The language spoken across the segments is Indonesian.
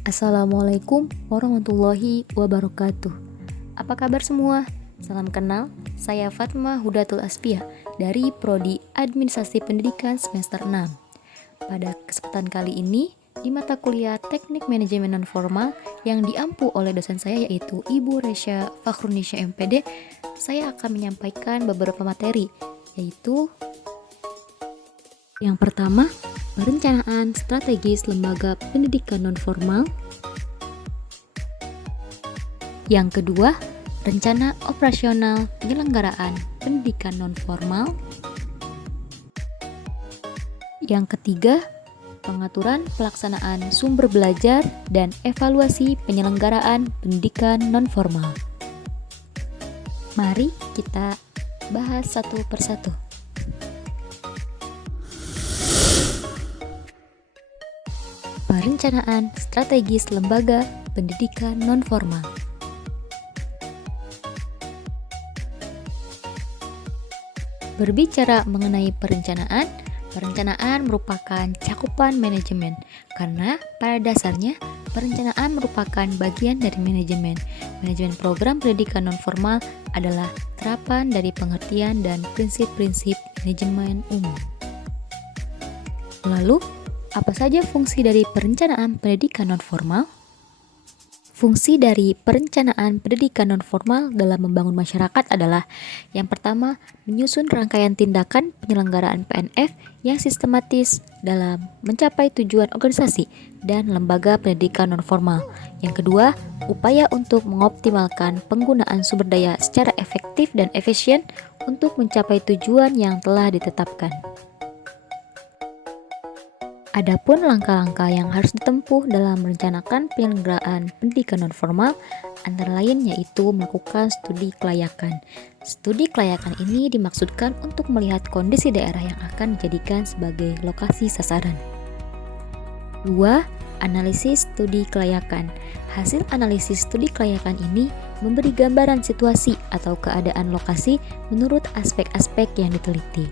Assalamualaikum warahmatullahi wabarakatuh. Apa kabar semua? Salam kenal, saya Fatma Hudatul Aspia dari Prodi Administrasi Pendidikan semester 6. Pada kesempatan kali ini, di mata kuliah Teknik Manajemen Non-Formal yang diampu oleh dosen saya yaitu Ibu Resya Fakhrunisha MPD, saya akan menyampaikan beberapa materi, yaitu yang pertama, perencanaan strategis lembaga pendidikan non-formal. Yang kedua, rencana operasional penyelenggaraan pendidikan non-formal. Yang ketiga, pengaturan pelaksanaan sumber belajar dan evaluasi penyelenggaraan pendidikan non-formal. Mari kita bahas satu persatu. Perencanaan strategis lembaga pendidikan non-formal. Berbicara mengenai perencanaan merupakan cakupan manajemen, karena pada dasarnya perencanaan merupakan bagian dari manajemen. Manajemen program pendidikan non-formal adalah terapan dari pengertian dan prinsip-prinsip manajemen umum. Lalu, apa saja fungsi dari perencanaan pendidikan non-formal? Fungsi dari perencanaan pendidikan non-formal dalam membangun masyarakat adalah yang pertama, menyusun rangkaian tindakan penyelenggaraan PNF yang sistematis dalam mencapai tujuan organisasi dan lembaga pendidikan non-formal. Yang kedua, upaya untuk mengoptimalkan penggunaan sumber daya secara efektif dan efisien untuk mencapai tujuan yang telah ditetapkan. Adapun langkah-langkah yang harus ditempuh dalam merencanakan penyelenggaraan pendidikan non-formal antara lain yaitu melakukan studi kelayakan. Studi kelayakan ini dimaksudkan untuk melihat kondisi daerah yang akan dijadikan sebagai lokasi sasaran. 2. Analisis studi kelayakan. Hasil analisis studi kelayakan ini memberi gambaran situasi atau keadaan lokasi menurut aspek-aspek yang diteliti.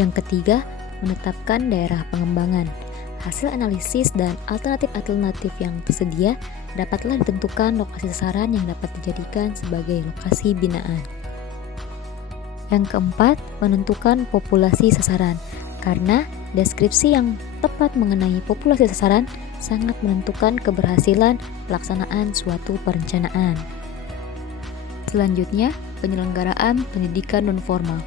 Yang ketiga, menetapkan daerah pengembangan. Hasil analisis dan alternatif-alternatif yang tersedia dapatlah ditentukan lokasi sasaran yang dapat dijadikan sebagai lokasi binaan. Yang keempat, menentukan populasi sasaran. Karena deskripsi yang tepat mengenai populasi sasaran sangat menentukan keberhasilan pelaksanaan suatu perencanaan. Selanjutnya, penyelenggaraan pendidikan non-formal.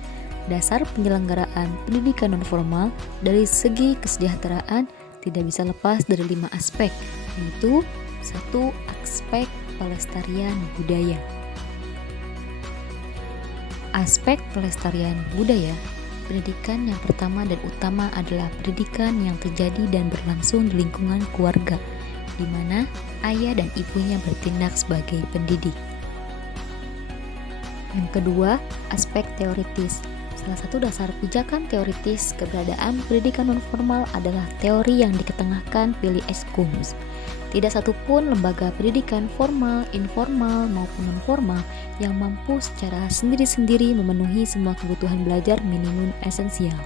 Dasar penyelenggaraan pendidikan non-formal dari segi kesejahteraan tidak bisa lepas dari 5 aspek, yaitu 1. Aspek pelestarian budaya. Aspek pelestarian budaya, pendidikan yang pertama dan utama adalah pendidikan yang terjadi dan berlangsung di lingkungan keluarga, di mana ayah dan ibunya bertindak sebagai pendidik. Yang kedua, aspek teoritis. Salah satu dasar pijakan teoritis keberadaan pendidikan non-formal adalah teori yang diketengahkan Billy S. Coombs. Tidak satupun lembaga pendidikan formal, informal, maupun non-formal yang mampu secara sendiri-sendiri memenuhi semua kebutuhan belajar minimum esensial.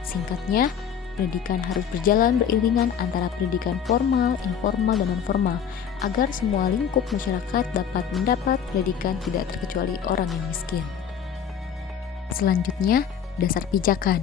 Singkatnya, pendidikan harus berjalan beriringan antara pendidikan formal, informal, dan non-formal agar semua lingkup masyarakat dapat mendapat pendidikan tidak terkecuali orang yang miskin. Selanjutnya, dasar pijakan.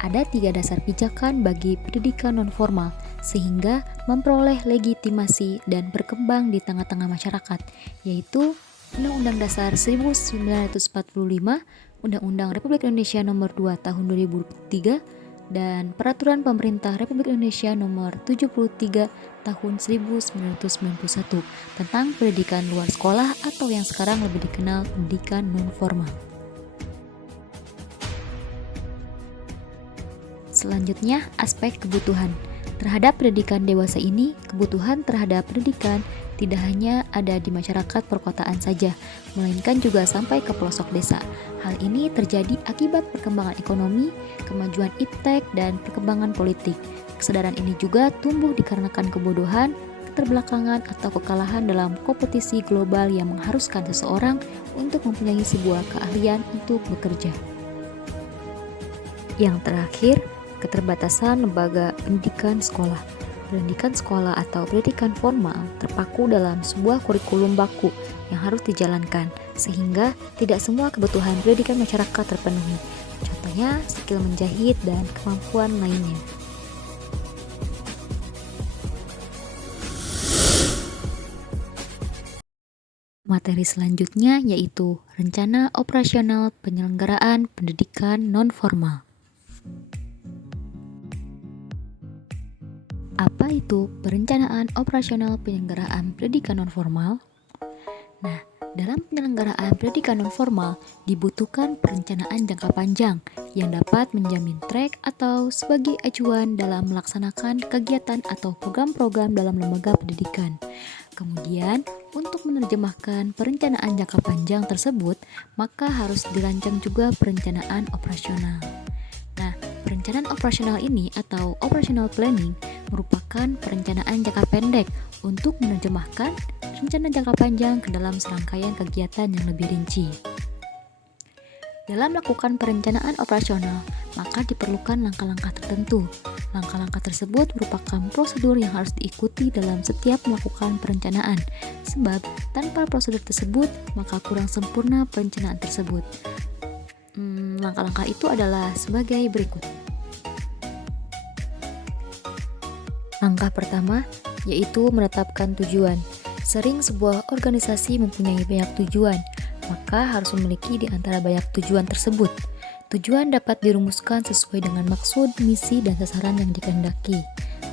Ada 3 dasar pijakan bagi pendidikan non-formal, sehingga memperoleh legitimasi dan berkembang di tengah-tengah masyarakat, yaitu Undang-Undang Dasar 1945, Undang-Undang Republik Indonesia Nomor 2 Tahun 2003, dan Peraturan Pemerintah Republik Indonesia Nomor 73 Tahun 1991 tentang pendidikan luar sekolah atau yang sekarang lebih dikenal pendidikan non-formal. Selanjutnya, aspek kebutuhan. Terhadap pendidikan dewasa ini, kebutuhan terhadap pendidikan tidak hanya ada di masyarakat perkotaan saja, melainkan juga sampai ke pelosok desa. Hal ini terjadi akibat perkembangan ekonomi, kemajuan iptek, dan perkembangan politik. Kesadaran ini juga tumbuh dikarenakan kebodohan, keterbelakangan, atau kekalahan dalam kompetisi global yang mengharuskan seseorang untuk mempunyai sebuah keahlian untuk bekerja. Yang terakhir, keterbatasan lembaga pendidikan sekolah. Pendidikan sekolah atau pendidikan formal terpaku dalam sebuah kurikulum baku yang harus dijalankan, sehingga tidak semua kebutuhan pendidikan masyarakat terpenuhi. Contohnya, skill menjahit dan kemampuan lainnya. Materi selanjutnya yaitu Rencana Operasional Penyelenggaraan Pendidikan Non-Formal. Apa itu perencanaan operasional penyelenggaraan pendidikan non-formal? Nah, dalam penyelenggaraan pendidikan non-formal dibutuhkan perencanaan jangka panjang yang dapat menjamin track atau sebagai acuan dalam melaksanakan kegiatan atau program-program dalam lembaga pendidikan. Kemudian, untuk menerjemahkan perencanaan jangka panjang tersebut, maka harus dirancang juga perencanaan operasional. Nah, perencanaan operasional ini atau operational planning merupakan perencanaan jangka pendek untuk menerjemahkan rencana jangka panjang ke dalam serangkaian kegiatan yang lebih rinci. Dalam melakukan perencanaan operasional, maka diperlukan langkah-langkah tertentu. Langkah-langkah tersebut merupakan prosedur yang harus diikuti dalam setiap melakukan perencanaan, sebab tanpa prosedur tersebut, maka kurang sempurna perencanaan tersebut. Langkah-langkah itu adalah sebagai berikut. Langkah pertama yaitu menetapkan tujuan. Sering sebuah organisasi mempunyai banyak tujuan, maka harus memiliki di antara banyak tujuan tersebut. Tujuan dapat dirumuskan sesuai dengan maksud, misi, dan sasaran yang dikehendaki.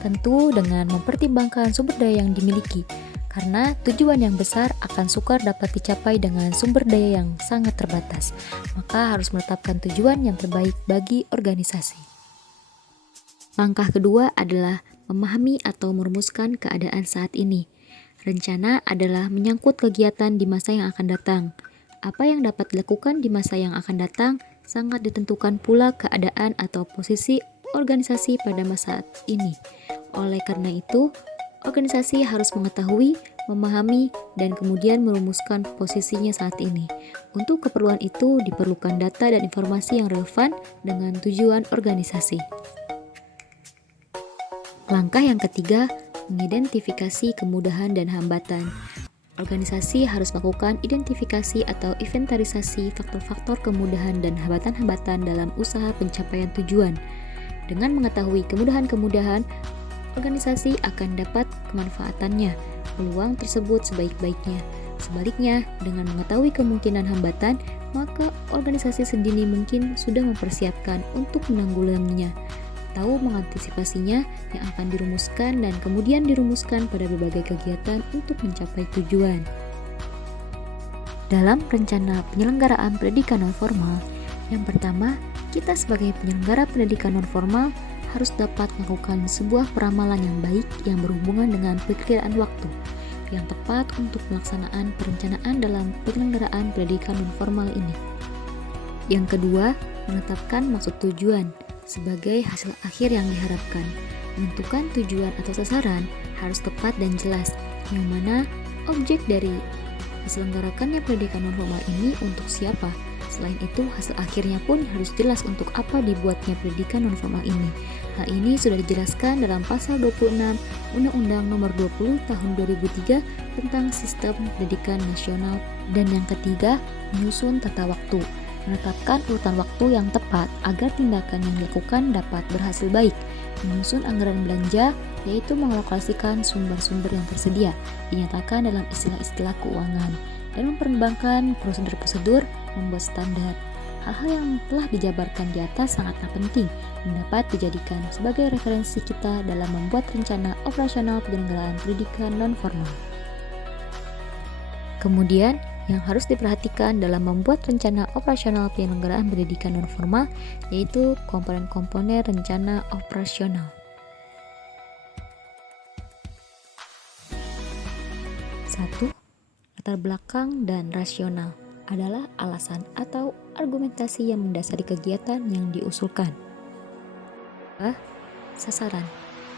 Tentu dengan mempertimbangkan sumber daya yang dimiliki, karena tujuan yang besar akan sukar dapat dicapai dengan sumber daya yang sangat terbatas. Maka harus menetapkan tujuan yang terbaik bagi organisasi. Langkah kedua adalah memahami atau merumuskan keadaan saat ini. Rencana adalah menyangkut kegiatan di masa yang akan datang. Apa yang dapat dilakukan di masa yang akan datang sangat ditentukan pula keadaan atau posisi organisasi pada masa ini. Oleh karena itu, organisasi harus mengetahui, memahami, dan kemudian merumuskan posisinya saat ini. Untuk keperluan itu diperlukan data dan informasi yang relevan dengan tujuan organisasi. Langkah yang ketiga, mengidentifikasi kemudahan dan hambatan. Organisasi harus melakukan identifikasi atau inventarisasi faktor-faktor kemudahan dan hambatan-hambatan dalam usaha pencapaian tujuan. Dengan mengetahui kemudahan-kemudahan, organisasi akan dapat kemanfaatannya, peluang tersebut sebaik-baiknya. Sebaliknya, dengan mengetahui kemungkinan hambatan, maka organisasi sedini mungkin sudah mempersiapkan untuk menanggulanginya, tahu mengantisipasinya yang akan dirumuskan dan kemudian dirumuskan pada berbagai kegiatan untuk mencapai tujuan. Dalam rencana penyelenggaraan pendidikan non-formal, yang pertama, kita sebagai penyelenggara pendidikan non-formal harus dapat melakukan sebuah peramalan yang baik yang berhubungan dengan perkiraan waktu yang tepat untuk pelaksanaan perencanaan dalam penyelenggaraan pendidikan non-formal ini. Yang kedua, menetapkan maksud tujuan sebagai hasil akhir yang diharapkan. Menentukan tujuan atau sasaran harus tepat dan jelas, yang mana objek dari diselenggarakannya pendidikan non-formal ini untuk siapa. Selain itu, hasil akhirnya pun harus jelas untuk apa dibuatnya pendidikan non-formal ini. Hal ini sudah dijelaskan dalam pasal 26 Undang-Undang Nomor 20 Tahun 2003 tentang Sistem Pendidikan Nasional. Dan yang ketiga, menyusun tata waktu. Menetapkan urutan waktu yang tepat agar tindakan yang dilakukan dapat berhasil baik. Menyusun anggaran belanja, yaitu mengalokasikan sumber-sumber yang tersedia, dinyatakan dalam istilah-istilah keuangan, dan mempertimbangkan prosedur-prosedur membuat standar. Hal-hal yang telah dijabarkan di atas sangatlah penting dan dapat dijadikan sebagai referensi kita dalam membuat rencana operasional penyelenggaraan pendidikan non-formal. Kemudian, yang harus diperhatikan dalam membuat rencana operasional penyelenggaraan pendidikan non-formal yaitu komponen-komponen rencana operasional. 1. Latar belakang dan rasional adalah alasan atau argumentasi yang mendasari kegiatan yang diusulkan. 2. Sasaran.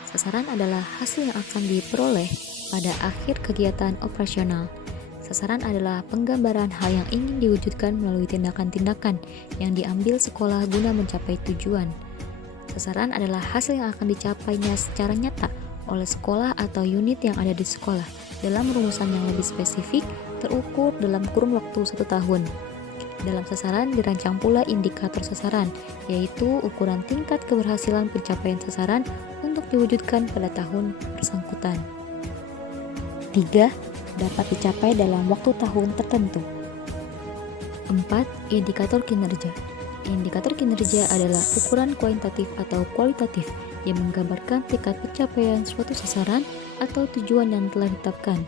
Sasaran adalah hasil yang akan diperoleh pada akhir kegiatan operasional. Sasaran adalah penggambaran hal yang ingin diwujudkan melalui tindakan-tindakan yang diambil sekolah guna mencapai tujuan. Sasaran adalah hasil yang akan dicapainya secara nyata oleh sekolah atau unit yang ada di sekolah dalam rumusan yang lebih spesifik terukur dalam kurun waktu 1 tahun. Dalam sasaran dirancang pula indikator sasaran, yaitu ukuran tingkat keberhasilan pencapaian sasaran untuk diwujudkan pada tahun bersangkutan. 3. Dapat dicapai dalam waktu tahun tertentu. 4. Indikator kinerja. Indikator kinerja adalah ukuran kuantitatif atau kualitatif yang menggambarkan tingkat pencapaian suatu sasaran atau tujuan yang telah ditetapkan.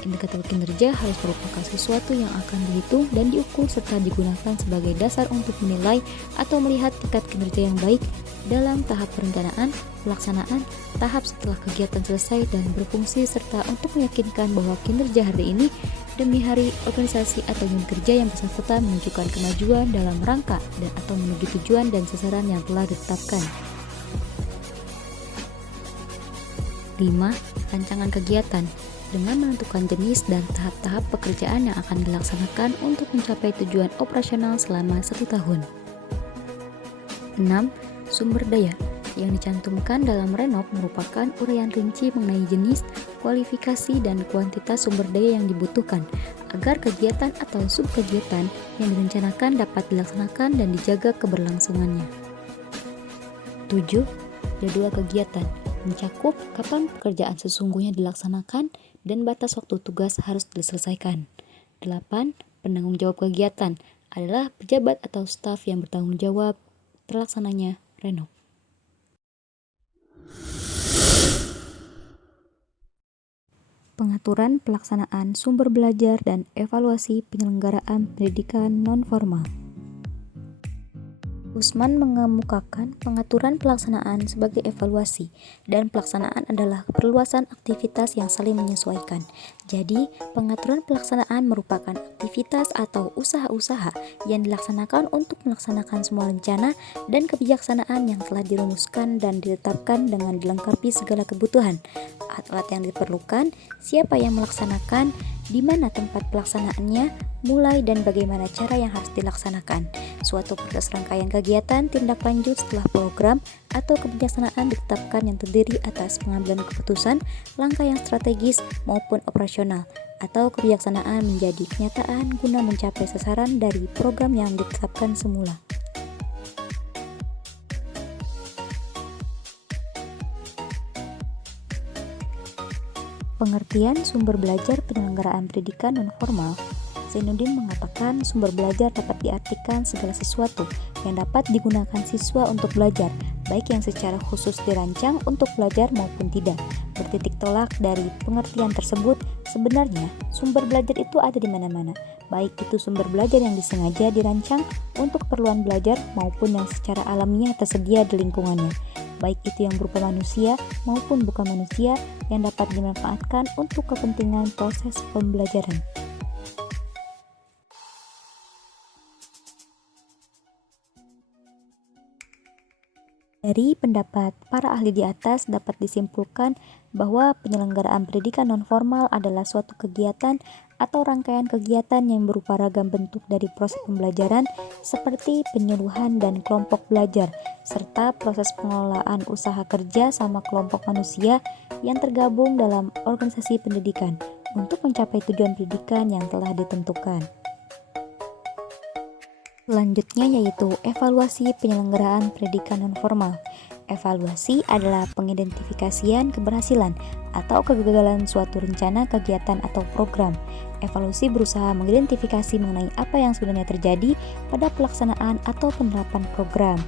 Indikator kinerja harus merupakan sesuatu yang akan dihitung dan diukur serta digunakan sebagai dasar untuk menilai atau melihat tingkat kinerja yang baik dalam tahap perencanaan, pelaksanaan, tahap setelah kegiatan selesai dan berfungsi, serta untuk meyakinkan bahwa kinerja hari ini demi hari organisasi atau unit kerja yang bersangkutan menunjukkan kemajuan dalam rangka dan atau menuju tujuan dan sasaran yang telah ditetapkan. 5. Rancangan kegiatan dengan menentukan jenis dan tahap-tahap pekerjaan yang akan dilaksanakan untuk mencapai tujuan operasional selama 1 tahun. 6. Sumber daya yang dicantumkan dalam Renov merupakan uraian rinci mengenai jenis, kualifikasi, dan kuantitas sumber daya yang dibutuhkan agar kegiatan atau subkegiatan yang direncanakan dapat dilaksanakan dan dijaga keberlangsungannya. 7. Jadwal kegiatan mencakup kapan pekerjaan sesungguhnya dilaksanakan dan batas waktu tugas harus diselesaikan. 8. Penanggung jawab kegiatan adalah pejabat atau staf yang bertanggung jawab terlaksananya Renov. Pengaturan pelaksanaan sumber belajar dan evaluasi penyelenggaraan pendidikan non-formal. Usman mengemukakan pengaturan pelaksanaan sebagai evaluasi, dan pelaksanaan adalah perluasan aktivitas yang saling menyesuaikan. Jadi, pengaturan pelaksanaan merupakan aktivitas atau usaha-usaha yang dilaksanakan untuk melaksanakan semua rencana dan kebijaksanaan yang telah dirumuskan dan ditetapkan dengan dilengkapi segala kebutuhan, alat-alat yang diperlukan, siapa yang melaksanakan, di mana tempat pelaksanaannya, mulai dan bagaimana cara yang harus dilaksanakan. Suatu proses rangkaian kegiatan tindak lanjut setelah program atau kebijaksanaan ditetapkan yang terdiri atas pengambilan keputusan, langkah yang strategis maupun operasional, atau kebijaksanaan menjadi kenyataan guna mencapai sasaran dari program yang ditetapkan semula. Pengertian sumber belajar penyelenggaraan pendidikan non-formal. Zainuddin mengatakan sumber belajar dapat diartikan segala sesuatu yang dapat digunakan siswa untuk belajar, baik yang secara khusus dirancang untuk belajar maupun tidak. Bertitik tolak dari pengertian tersebut, sebenarnya sumber belajar itu ada di mana-mana, baik itu sumber belajar yang disengaja dirancang untuk keperluan belajar maupun yang secara alamiah tersedia di lingkungannya, baik itu yang berupa manusia maupun bukan manusia yang dapat dimanfaatkan untuk kepentingan proses pembelajaran. Dari pendapat para ahli di atas dapat disimpulkan bahwa penyelenggaraan pendidikan non-formal adalah suatu kegiatan atau rangkaian kegiatan yang berupa ragam bentuk dari proses pembelajaran seperti penyuluhan dan kelompok belajar, serta proses pengelolaan usaha kerja sama kelompok manusia yang tergabung dalam organisasi pendidikan untuk mencapai tujuan pendidikan yang telah ditentukan. Selanjutnya yaitu evaluasi penyelenggaraan pendidikan non-formal. Evaluasi adalah pengidentifikasian keberhasilan atau kegagalan suatu rencana, kegiatan, atau program. Evaluasi berusaha mengidentifikasi mengenai apa yang sebenarnya terjadi pada pelaksanaan atau penerapan program.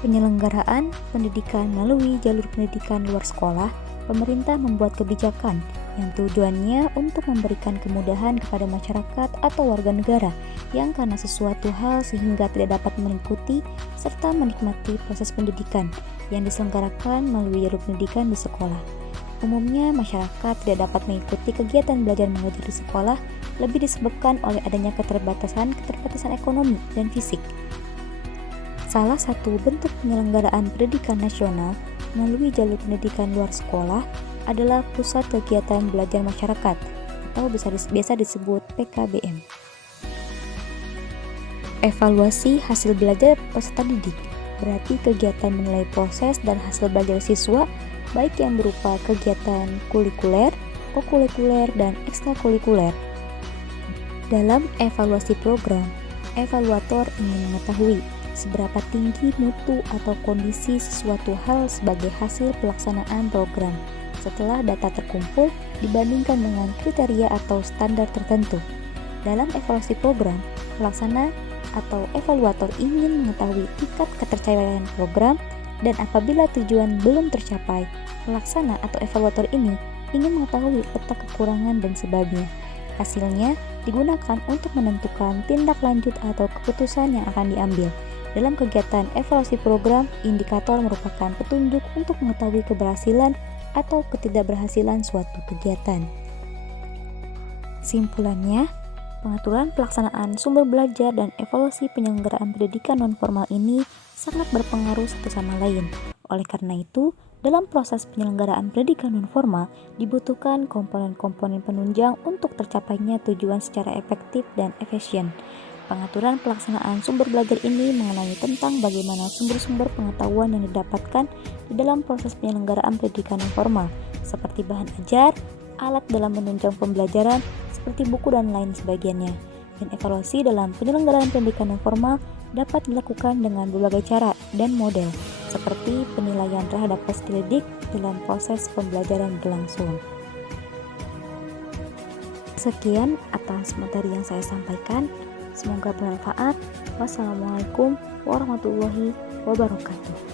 Penyelenggaraan pendidikan melalui jalur pendidikan luar sekolah. Pemerintah membuat kebijakan yang tujuannya untuk memberikan kemudahan kepada masyarakat atau warga negara yang karena sesuatu hal sehingga tidak dapat mengikuti serta menikmati proses pendidikan yang diselenggarakan melalui jalur pendidikan di sekolah. Umumnya masyarakat tidak dapat mengikuti kegiatan belajar mengajar di sekolah lebih disebabkan oleh adanya keterbatasan ekonomi dan fisik. Salah satu bentuk penyelenggaraan pendidikan nasional melalui jalur pendidikan luar sekolah adalah Pusat Kegiatan Belajar Masyarakat atau biasa disebut PKBM. Evaluasi hasil belajar peserta didik. Berarti kegiatan menilai proses dan hasil belajar siswa, baik yang berupa kegiatan kurikuler, kokurikuler, dan ekstrakurikuler. Dalam evaluasi program, evaluator ingin mengetahui seberapa tinggi mutu atau kondisi sesuatu hal sebagai hasil pelaksanaan program setelah data terkumpul dibandingkan dengan kriteria atau standar tertentu. Dalam evaluasi program, pelaksana atau evaluator ingin mengetahui tingkat ketercapaian program, dan apabila tujuan belum tercapai, pelaksana atau evaluator ini ingin mengetahui peta kekurangan dan sebabnya. Hasilnya digunakan untuk menentukan tindak lanjut atau keputusan yang akan diambil. Dalam kegiatan evaluasi program, indikator merupakan petunjuk untuk mengetahui keberhasilan atau ketidakberhasilan suatu kegiatan. Simpulannya, pengaturan pelaksanaan sumber belajar dan evaluasi penyelenggaraan pendidikan nonformal ini sangat berpengaruh satu sama lain. Oleh karena itu, dalam proses penyelenggaraan pendidikan nonformal dibutuhkan komponen-komponen penunjang untuk tercapainya tujuan secara efektif dan efisien. Pengaturan pelaksanaan sumber belajar ini mengenai tentang bagaimana sumber-sumber pengetahuan yang didapatkan di dalam proses penyelenggaraan pendidikan nonformal, seperti bahan ajar, alat dalam menunjang pembelajaran, seperti buku dan lain sebagainya. Dan evaluasi dalam penyelenggaraan pendidikan nonformal dapat dilakukan dengan berbagai cara dan model, seperti penilaian terhadap peserta didik dalam proses pembelajaran berlangsung. Sekian atas materi yang saya sampaikan. Semoga bermanfaat. Wassalamualaikum warahmatullahi wabarakatuh.